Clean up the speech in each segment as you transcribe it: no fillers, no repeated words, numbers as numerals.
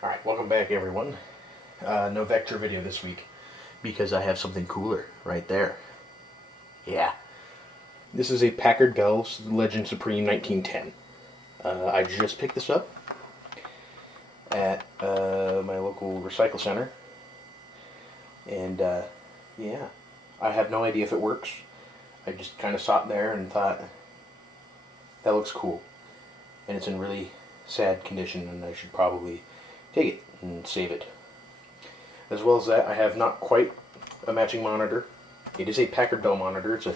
Alright, welcome back everyone. No vector video this week because I have something cooler right there. Yeah. This is a Packard Bell Legend Supreme 1910. I just picked this up at my local recycle center. And yeah, I have no idea if it works. I just kind of saw it there and thought, that looks cool. And it's in really sad condition and I should probably take it and save it. As well as that, I have not quite a matching monitor. It is a Packard Bell monitor. It's a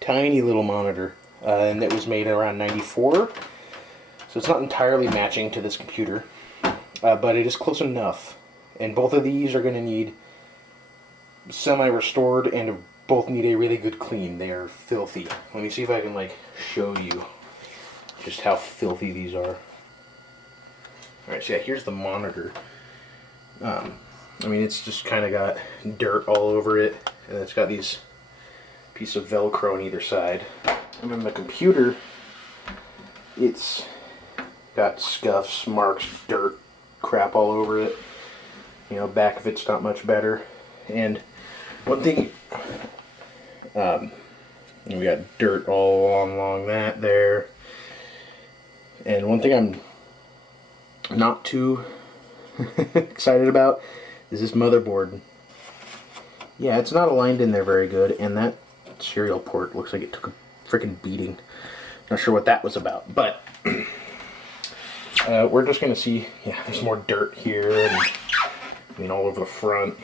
tiny little monitor, and it was made around '94, so it's not entirely matching to this computer, but it is close enough. And both of these are going to need semi-restored, and both need a really good clean. They are filthy. Let me see if I can show you just how filthy these are. Alright, so yeah, here's the monitor. I mean, it's just kind of got dirt all over it, and it's got these pieces of Velcro on either side. And then the computer, it's got scuffs, marks, dirt, crap all over it. You know, back of it's not much better. And one thing, we got dirt all along that there. And one thing I'm not too excited about is this motherboard. Yeah, it's not aligned in there very good, and that serial port looks like it took a freaking beating. Not sure what that was about, but we're just gonna see. Yeah, there's more dirt here, and I mean all over the front.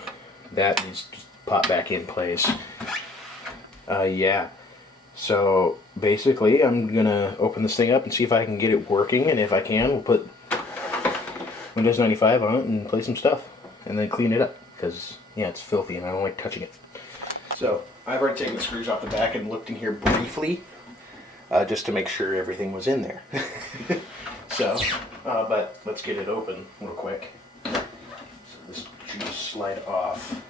That needs to pop back in place. Yeah. So basically, I'm gonna open this thing up and see if I can get it working, and if I can, we'll put Windows 95 on it and play some stuff, and then clean it up, because yeah, it's filthy and I don't like touching it. So I've already taken the screws off the back and looked in here briefly, just to make sure everything was in there. So, but let's get it open real quick. So this should just slide off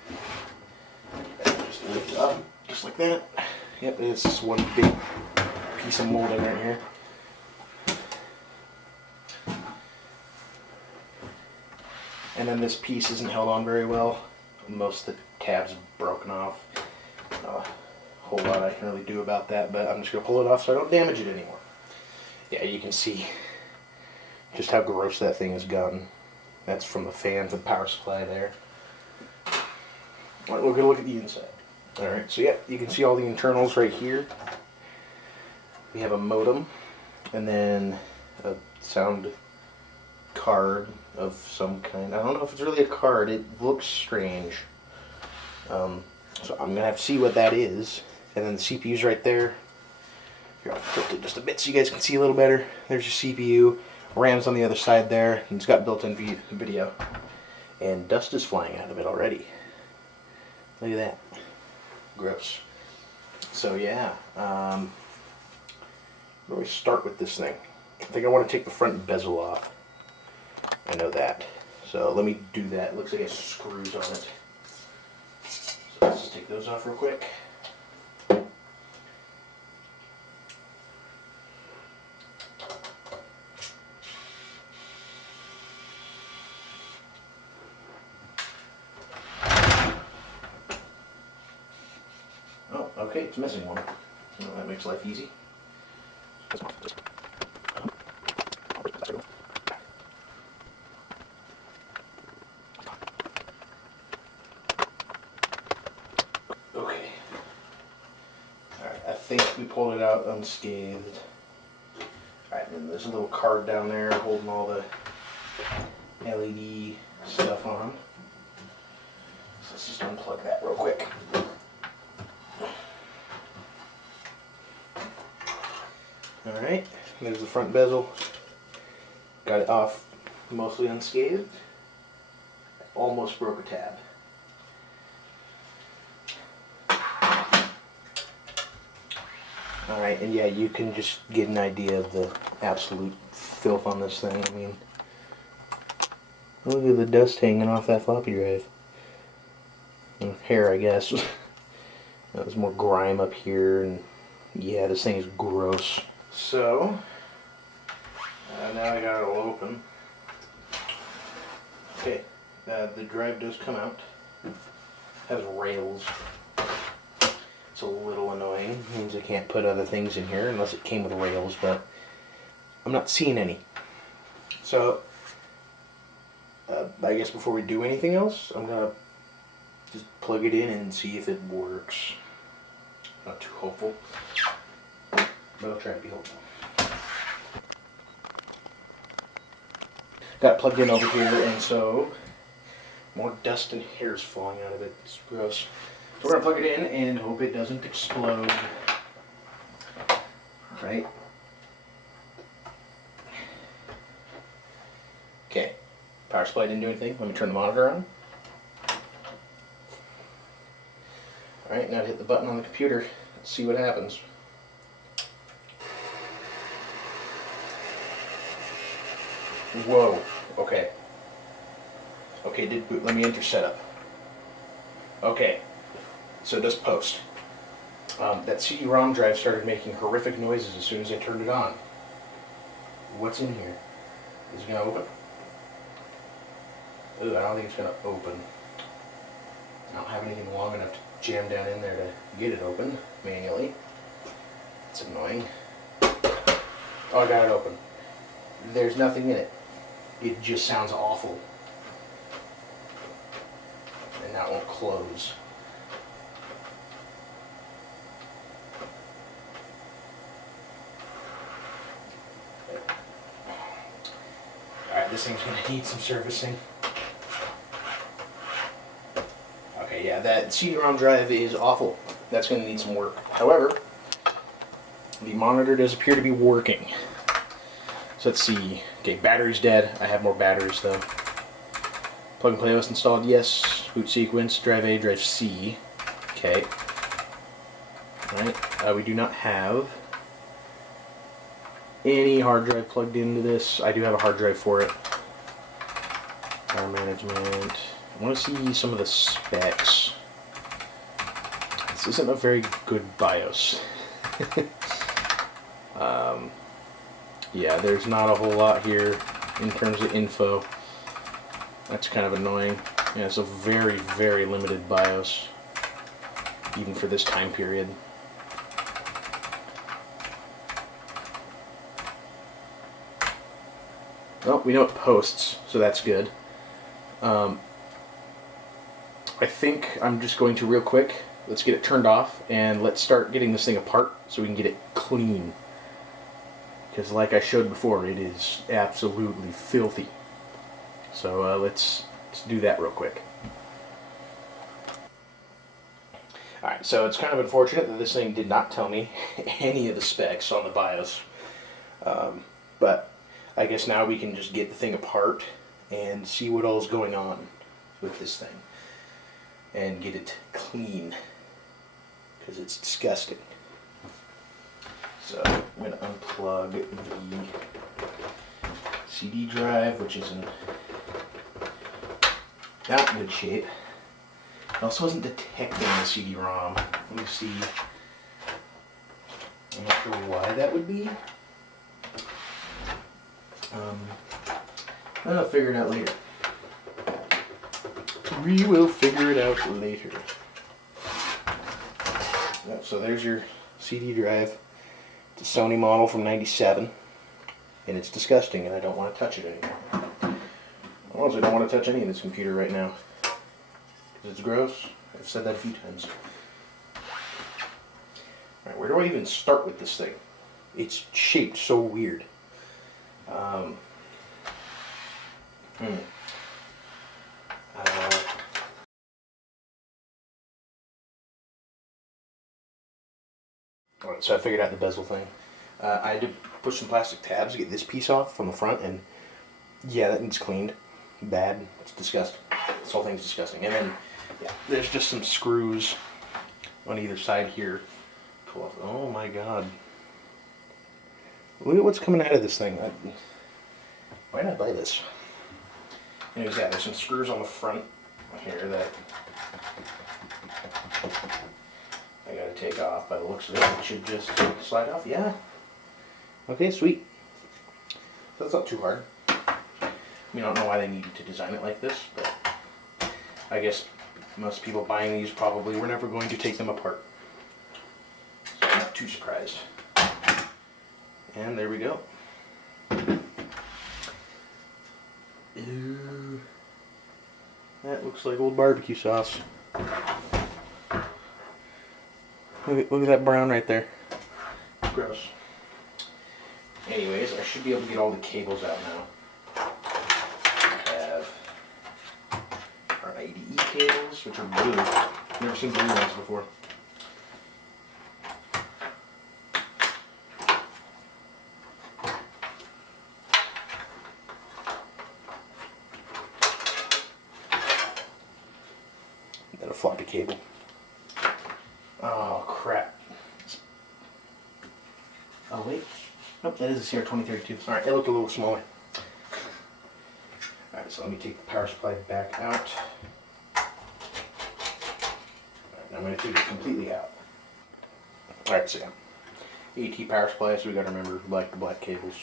and just lift up, just like that. Yep, it's just one big piece of molding right here. And then this piece isn't held on very well. Most of the tabs have broken off. A whole lot I can really do about that, but I'm just going to pull it off so I don't damage it anymore. Yeah, you can see just how gross that thing has gotten. That's from the fan for the power supply there. Alright, we're going to look at the inside. Alright, so yeah, you can see all the internals right here. We have a modem, and then a sound card of some kind. I don't know if it's really a card. It looks strange. So I'm going to have to see what that is. And then the CPU's right there. Here, I'll tilt it just a bit so you guys can see a little better. There's your CPU. RAM's on the other side there. And it's got built-in video. And dust is flying out of it already. Look at that. Gross. So yeah. Where do we start with this thing? I think I want to take the front bezel off. I know that. So let me do that. It looks like it has screws on it. So let's just take those off real quick. Oh, okay, it's missing one. Well, that makes life easy. Okay. Alright, I think we pulled it out unscathed. Alright, and there's a little card down there holding all the LED stuff on. So let's just unplug that real quick. Alright, there's the front bezel. Got it off mostly unscathed. Almost broke a tab. Alright, and yeah, you can just get an idea of the absolute filth on this thing. I mean, look at the dust hanging off that floppy drive. And hair, I guess. There's more grime up here, and yeah, this thing is gross. So, now I got it all open. Okay, the drive does come out. Has rails. It's a little annoying. It means I can't put other things in here unless it came with rails, but I'm not seeing any. So, I guess before we do anything else, I'm going to just plug it in and see if it works. Not too hopeful, but I'll try to be hopeful. Got it plugged in over here, and so more dust and hairs falling out of it. It's gross. So we're going to plug it in and hope it doesn't explode. Right? Okay. Power supply didn't do anything. Let me turn the monitor on. Alright, now to hit the button on the computer. Let's see what happens. Whoa. Okay. Okay, did boot. Let me enter setup. Okay. So it does post. That CD-ROM drive started making horrific noises as soon as I turned it on. What's in here? Is it going to open? Ugh, I don't think it's going to open. I don't have anything long enough to jam down in there to get it open manually. It's annoying. Oh, I got it open. There's nothing in it. It just sounds awful. And that won't close. Alright, this thing's going to need some servicing. Okay, yeah, that CD-ROM drive is awful. That's going to need some work. However, the monitor does appear to be working. So let's see. Okay, battery's dead. I have more batteries though. Plug and play was installed. Yes. Boot sequence. Drive A, drive C. Okay. Alright. We do not have any hard drive plugged into this. I do have a hard drive for it. Power management. I want to see some of the specs. This isn't a very good BIOS. Yeah, there's not a whole lot here in terms of info. That's kind of annoying. Yeah, it's a very, very limited BIOS, even for this time period. Well, we know it posts, so that's good. I think I'm just going to real quick, let's get it turned off, and let's start getting this thing apart so we can get it clean. Because like I showed before, it is absolutely filthy. So let's do that real quick. Alright, so it's kind of unfortunate that this thing did not tell me any of the specs on the BIOS. But I guess now we can just get the thing apart and see what all is going on with this thing. And get it clean. Because it's disgusting. So I'm going to unplug the CD drive, which is in not good shape. It also wasn't detecting the CD-ROM. Let me see. I'm not sure why that would be. I'll figure it out later. We will figure it out later. Yep, so there's your CD drive. It's a Sony model from '97, and it's disgusting, and I don't want to touch it anymore. I honestly don't want to touch any of this computer right now, because it's gross. I've said that a few times. Alright, where do I even start with this thing? It's shaped so weird. Alright, so I figured out the bezel thing. I had to push some plastic tabs to get this piece off from the front, and yeah, that needs cleaned. Bad. It's disgusting. This whole thing's disgusting. And then, yeah, there's just some screws on either side here. Pull off. Oh my god. Look at what's coming out of this thing. Why did I buy this? Anyways, yeah, there's some screws on the front here that I gotta take off. By the looks of it, it should just slide off. Yeah. Okay, sweet. So that's not too hard. mean, I don't know why they needed to design it like this, but I guess most people buying these probably were never going to take them apart. So I'm not too surprised. And there we go. Ooh, that looks like old barbecue sauce. Look at that brown right there. Gross. Anyways, I should be able to get all the cables out now. We have our IDE cables, which are blue. Never seen blue ones before. And a floppy cable. Oh crap. Oh wait. Nope, that is a CR2032. Alright, it looked a little smaller. Alright, so let me take the power supply back out. Alright, now I'm going to take it completely out. Alright, so yeah. AT power supply, so we got to remember black to black cables.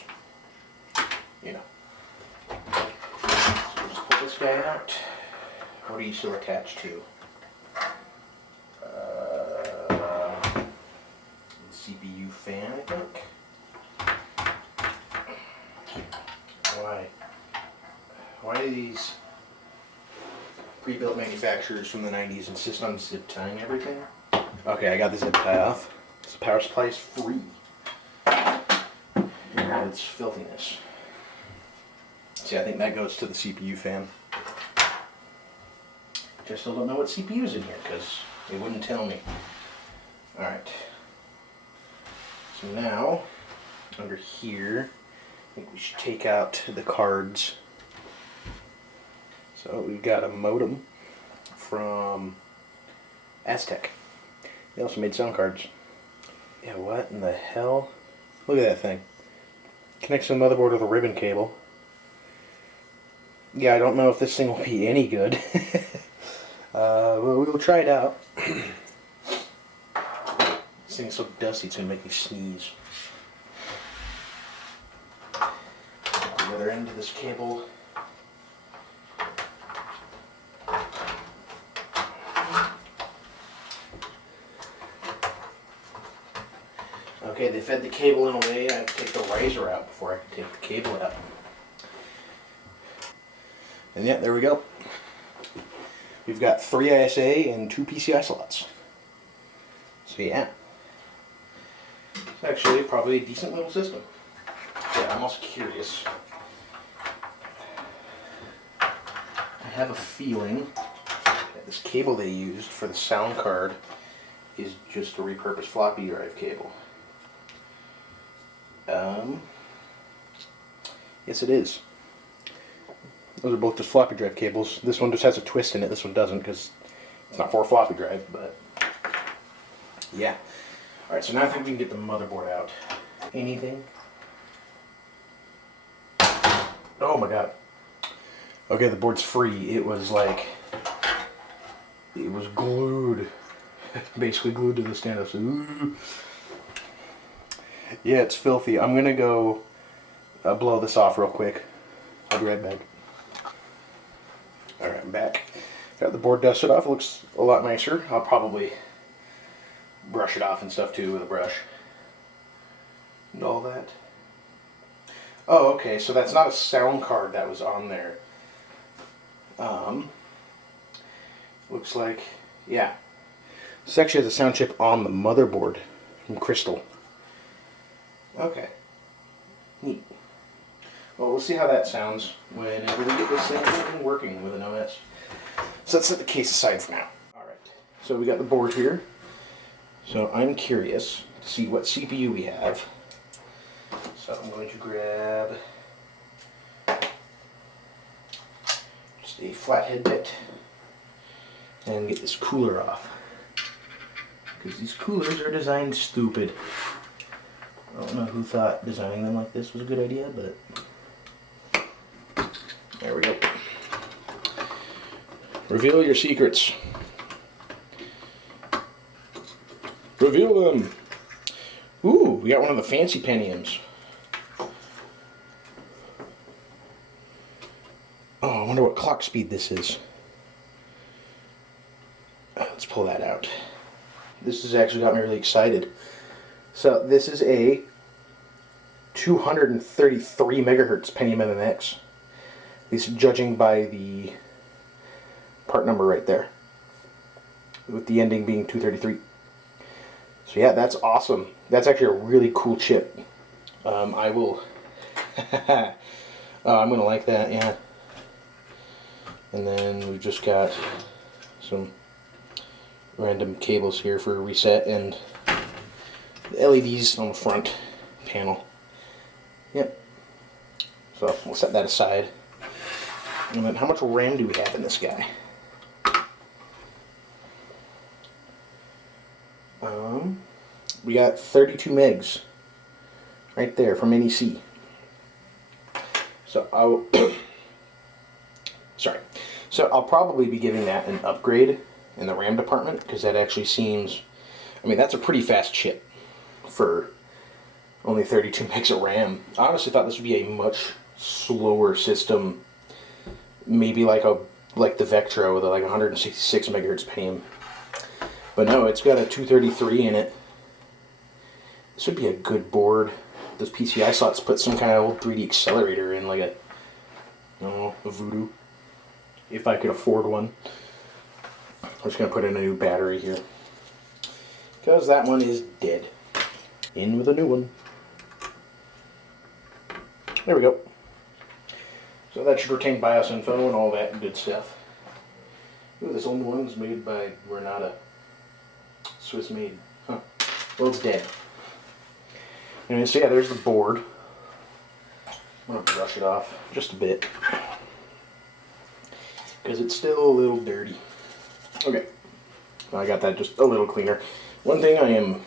You know. So we'll just pull this guy out. What are you still attached to? CPU fan, I think. Why do these pre-built manufacturers from the 90s insist on zip tying everything? Okay, I got the zip tie off. This power supply is free. And it's filthiness. See, I think that goes to the CPU fan. I still don't know what CPU is in here because they wouldn't tell me. Alright. So now, under here, I think we should take out the cards. So we've got a modem from Aztec. They also made sound cards. Yeah, what in the hell? Look at that thing. Connects to the motherboard with a ribbon cable. Yeah, I don't know if this thing will be any good. Well, we'll try it out. This thing's so dusty it's going to make me sneeze. The other end of this cable. Okay, they fed the cable in a way I could take the riser out before I could take the cable out. And yeah, there we go. We've got 3 ISA and 2 PCI slots. So yeah. It's actually probably a decent little system. Yeah, I'm also curious. I have a feeling that this cable they used for the sound card is just a repurposed floppy drive cable. Yes it is. Those are both just floppy drive cables. This one just has a twist in it, this one doesn't because it's not for a floppy drive, but yeah. Alright, so now I think we can get the motherboard out. Anything? Oh my god. Okay, the board's free. It was like, it was glued. Basically glued to the stand-up. So, ooh. Yeah, it's filthy. I'm gonna go blow this off real quick. I'll be right back. Alright, I'm back. Got the board dusted off. It looks a lot nicer. I'll probably brush it off and stuff too with a brush. And all that. Oh, okay, so that's not a sound card that was on there. Looks like, yeah. This actually has a sound chip on the motherboard from Crystal. Okay. Neat. Well, we'll see how that sounds whenever we get this thing working with an OS. So let's set the case aside for now. Alright, so we got the board here. So I'm curious to see what CPU we have. So I'm going to grab just a flathead bit and get this cooler off. Because these coolers are designed stupid. I don't know who thought designing them like this was a good idea, but there we go. Reveal your secrets. Reveal them. Ooh, we got one of the fancy Pentiums. wonder what clock speed this is. Let's pull that out. This has actually got me really excited. So this is a 233 megahertz Pentium MMX. At least judging by the part number right there, with the ending being 233. So yeah, that's awesome. That's actually a really cool chip. I will. Oh, I'm gonna like that. Yeah. And then we've just got some random cables here for reset and the LEDs on the front panel. Yep. So we'll set that aside. And then how much RAM do we have in this guy? We got 32 megs right there from NEC. So I'll probably be giving that an upgrade in the RAM department, because that actually seems, I mean, that's a pretty fast chip for only 32 megs of RAM. I honestly thought this would be a much slower system, maybe like the Vectro with like 166 megahertz Pentium. But no, it's got a 233 in it. This would be a good board. Those PCI slots put some kind of old 3D accelerator in, like a, I don't know, a Voodoo. If I could afford one. I'm just going to put in a new battery here, because that one is dead. In with a new one. There we go. So that should retain BIOS info and all that good stuff. Ooh, this old one's made by Renata. Swiss made. Huh. Well, it's dead. Anyway, so yeah, there's the board. I'm going to brush it off just a bit, because it's still a little dirty. Okay, I got that just a little cleaner. One thing I am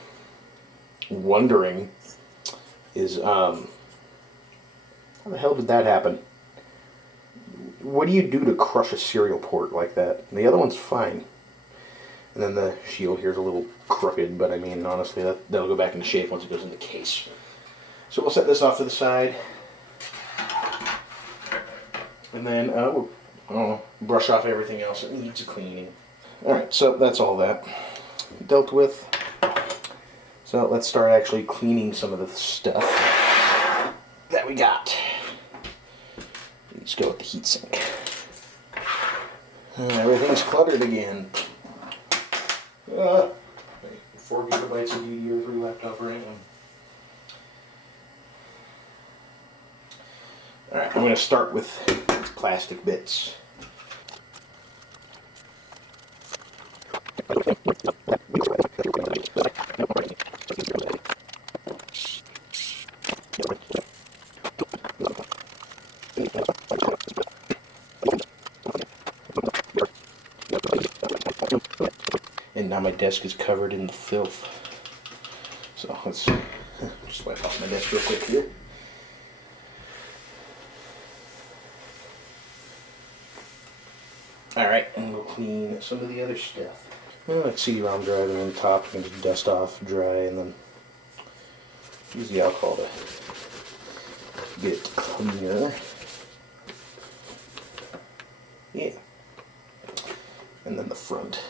wondering is, how the hell did that happen? What do you do to crush a serial port like that? The other one's fine. And then the shield here's a little crooked, but I mean, honestly, that'll go back into shape once it goes in the case. So we'll set this off to the side. And then, we'll, I don't know, brush off everything else that needs cleaning. Alright, so that's all that dealt with. So let's start actually cleaning some of the stuff that we got. Let's go with the heatsink. Everything's cluttered again. 4 gigabytes of DDR3 laptop RAM. Alright, I'm going to start with these plastic bits. And now my desk is covered in the filth. So let's just wipe off my desk real quick here. Alright, and we'll clean some of the other stuff. Well, like CD-ROM drive and on top, you can just dust off, dry, and then use the alcohol to get it cleaner. Yeah. And then the front.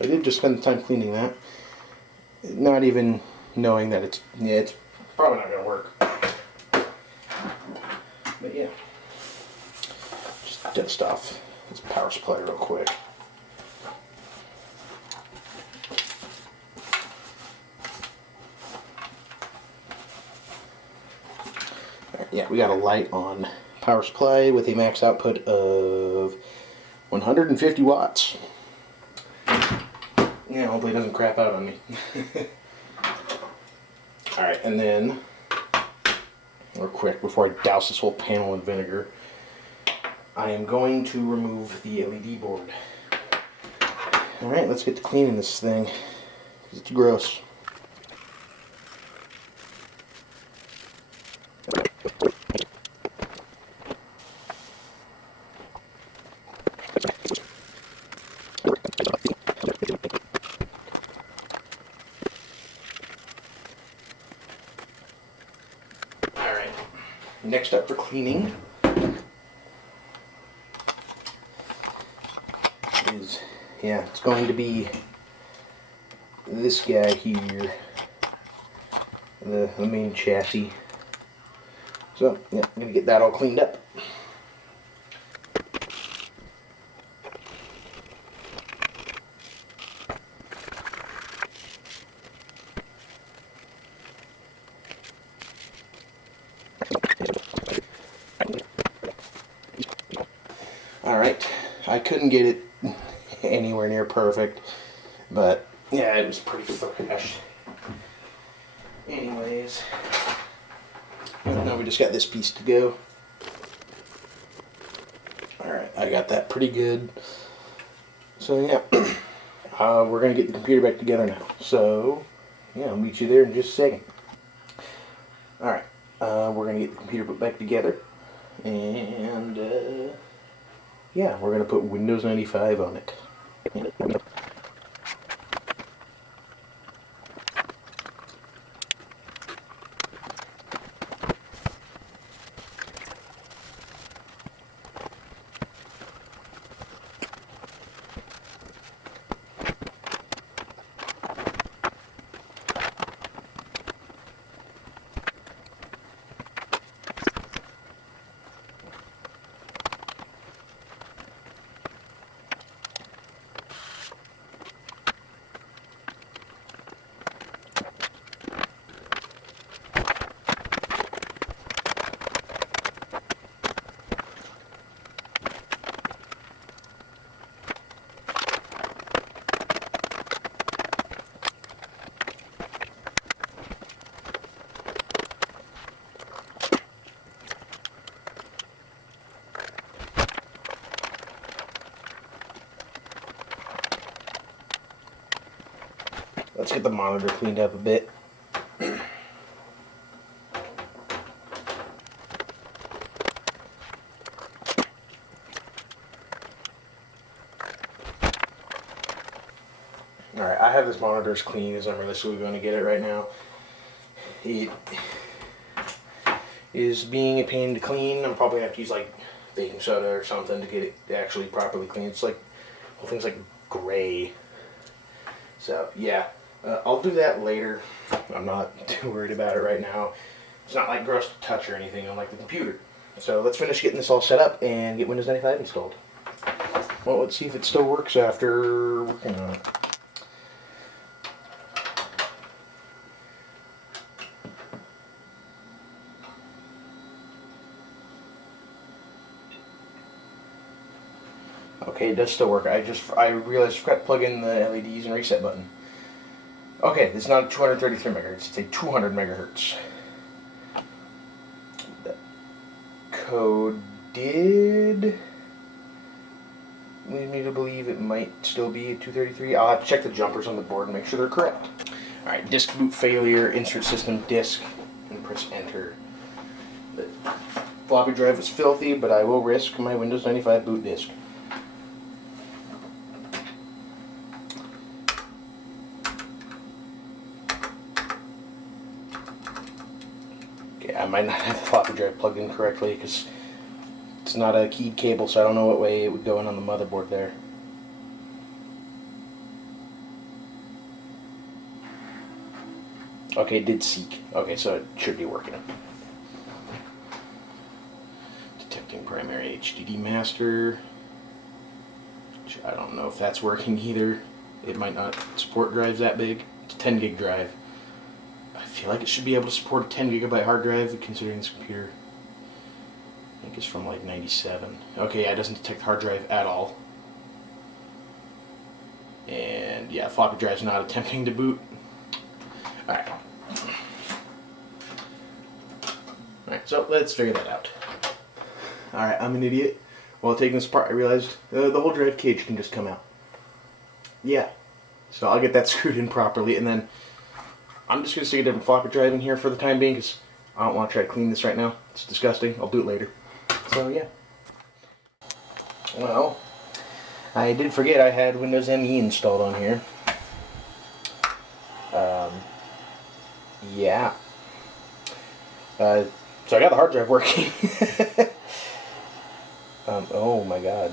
I did just spend the time cleaning that, not even knowing that it's probably not going to work. But yeah, just dust off this power supply real quick. Right, yeah, we got a light on power supply with a max output of 150 watts. Yeah, hopefully it doesn't crap out on me. Alright, and then, real quick, before I douse this whole panel in vinegar, I am going to remove the LED board. Alright, let's get to cleaning this thing. It's gross. Alright, next up for cleaning is, it's going to be this guy here, the main chassis. So, I'm going to get that all cleaned up. Alright, I couldn't get it anywhere near perfect, but yeah, it was pretty fresh. Anyways, now we just got this piece to go. Alright, I got that pretty good. So yeah, we're going to get the computer back together now. So, yeah, I'll meet you there in just a second. Alright, we're going to get the computer put back together. And, yeah, we're going to put Windows 95 on it. Let's get the monitor cleaned up a bit. Alright, I have this monitor as clean as I'm realistically going to get it right now. It is being a pain to clean. I'm probably going to have to use like baking soda or something to get it actually properly clean. It's like, whole thing's like gray. So yeah, I'll do that later. I'm not too worried about it right now. It's not like gross to touch or anything, unlike the computer. So let's finish getting this all set up and get Windows 95 installed. Well, let's see if it still works after working on it. Okay, it does still work. I realized I forgot to plug in the LEDs and reset button. Okay, it's not a 233 megahertz, it's a 200 megahertz. The code did lead me to believe it might still be a 233. I'll have to check the jumpers on the board and make sure they're correct. Alright, disk boot failure, insert system disk, and press enter. The floppy drive was filthy, but I will risk my Windows 95 boot disk. I might not have the floppy drive plugged in correctly because it's not a keyed cable, so I don't know what way it would go in on the motherboard there. Okay, it did seek. Okay, so it should be working. Detecting primary HDD master. Which I don't know if that's working either. It might not support drives that big. It's a 10 gig drive. I feel like it should be able to support a 10 gigabyte hard drive considering this computer. I think it's from like 97. Okay, yeah, it doesn't detect hard drive at all. And yeah, floppy drive's not attempting to boot. Alright. Alright, so let's figure that out. Alright, I'm an idiot. while taking this apart, I realized the whole drive cage can just come out. Yeah. So I'll get that screwed in properly, and then I'm just going to stick a different floppy drive in here for the time being, because I don't want to try to clean this right now. It's disgusting. I'll do it later. So yeah. Well, I did forget I had Windows ME installed on here. Yeah. So I got the hard drive working. Oh my god.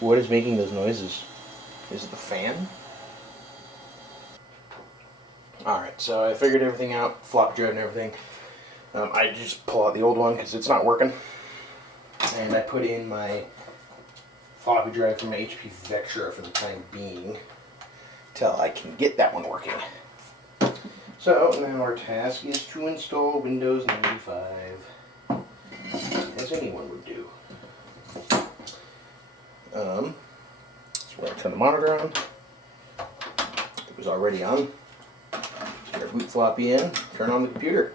What is making those noises? Is it the fan? Alright, so I figured everything out, floppy drive and everything. I just pull out the old one because it's not working. And I put in my floppy drive from my HP Vectra for the time being, till I can get that one working. So now our task is to install Windows 95, as anyone would do. So we're going to turn the monitor on. It was already on. Get our boot floppy in, turn on the computer.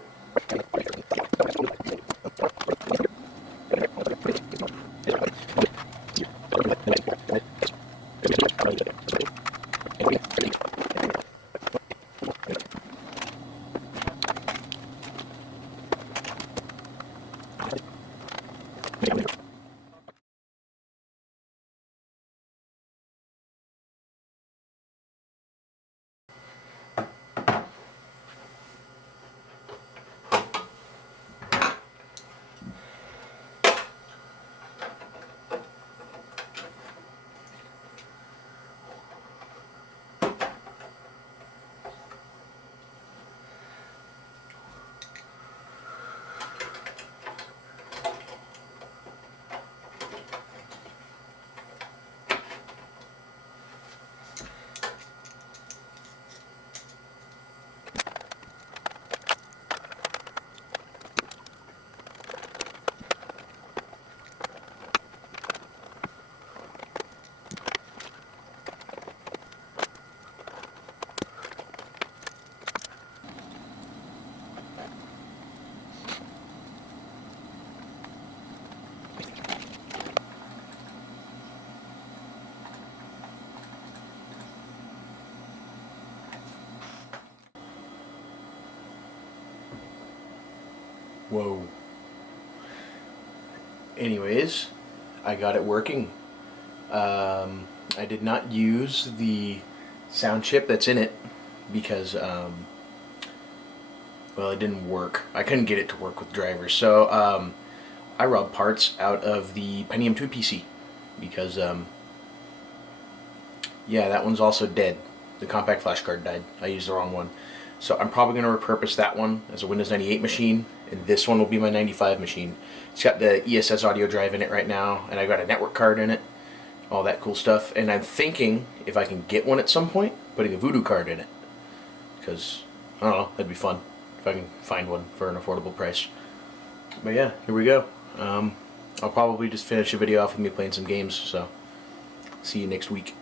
Whoa. Anyways, I got it working. I did not use the sound chip that's in it because, well, it didn't work. I couldn't get it to work with drivers. So I robbed parts out of the Pentium 2 PC because, yeah, that one's also dead. The compact flash card died. I used the wrong one. So I'm probably going to repurpose that one as a Windows 98 machine, and this one will be my 95 machine. It's got the ESS audio drive in it right now, and I got a network card in it, all that cool stuff. And I'm thinking, if I can get one at some point, putting a Voodoo card in it. Because, I don't know, that'd be fun, if I can find one for an affordable price. But yeah, here we go. I'll probably just finish the video off with me playing some games, so see you next week.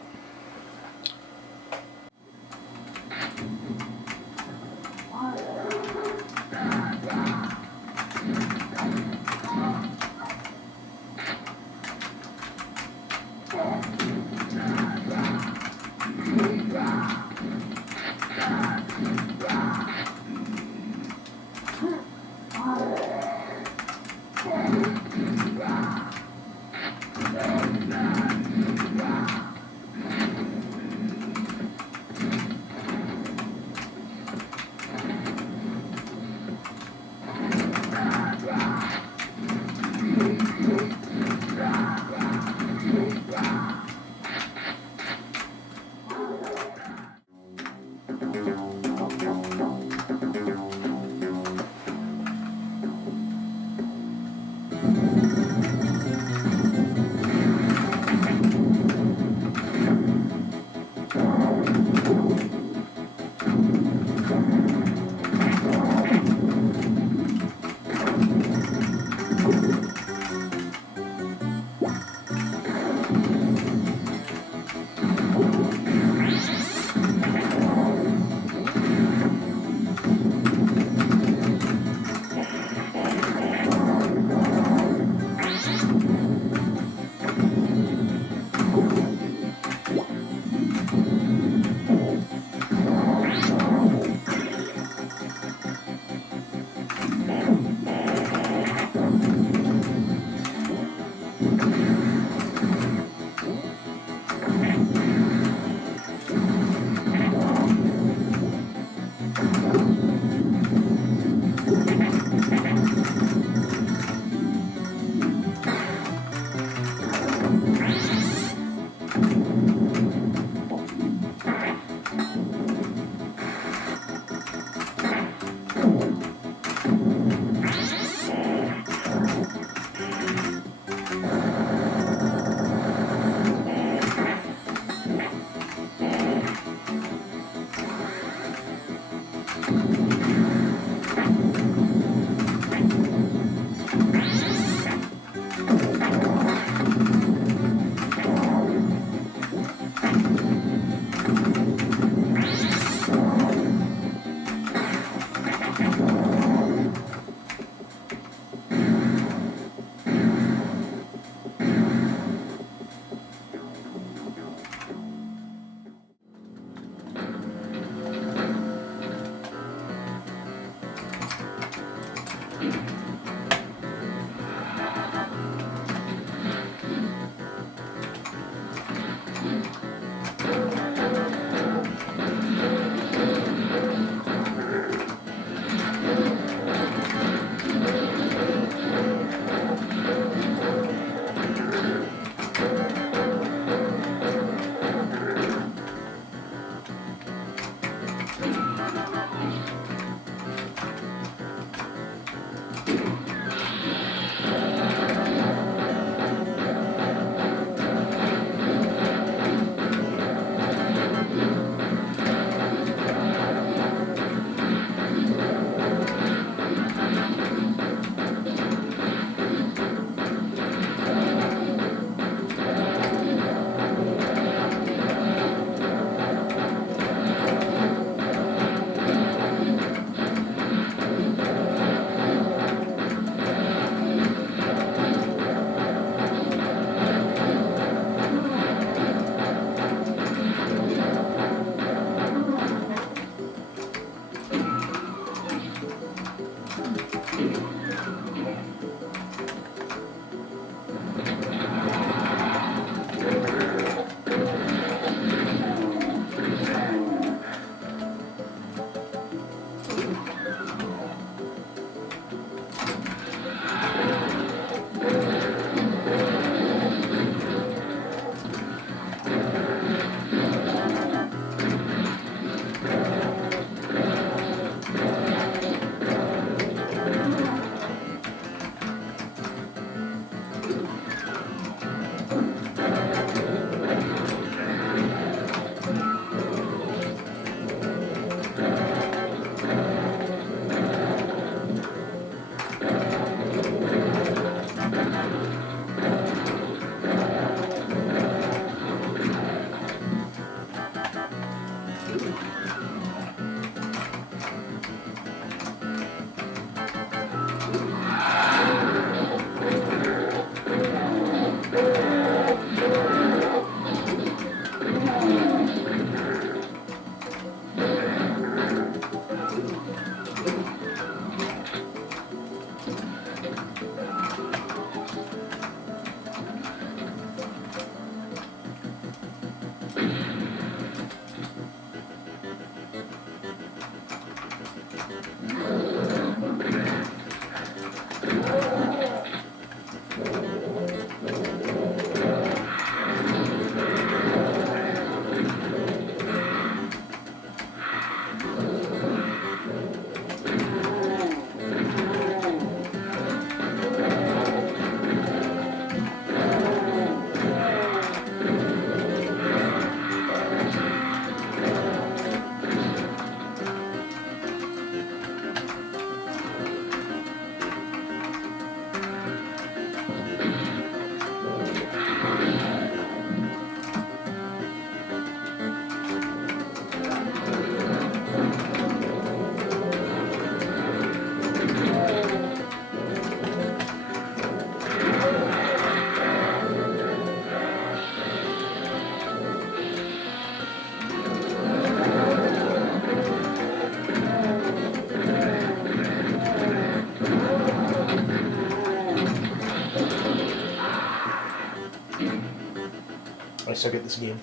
I suck at this game.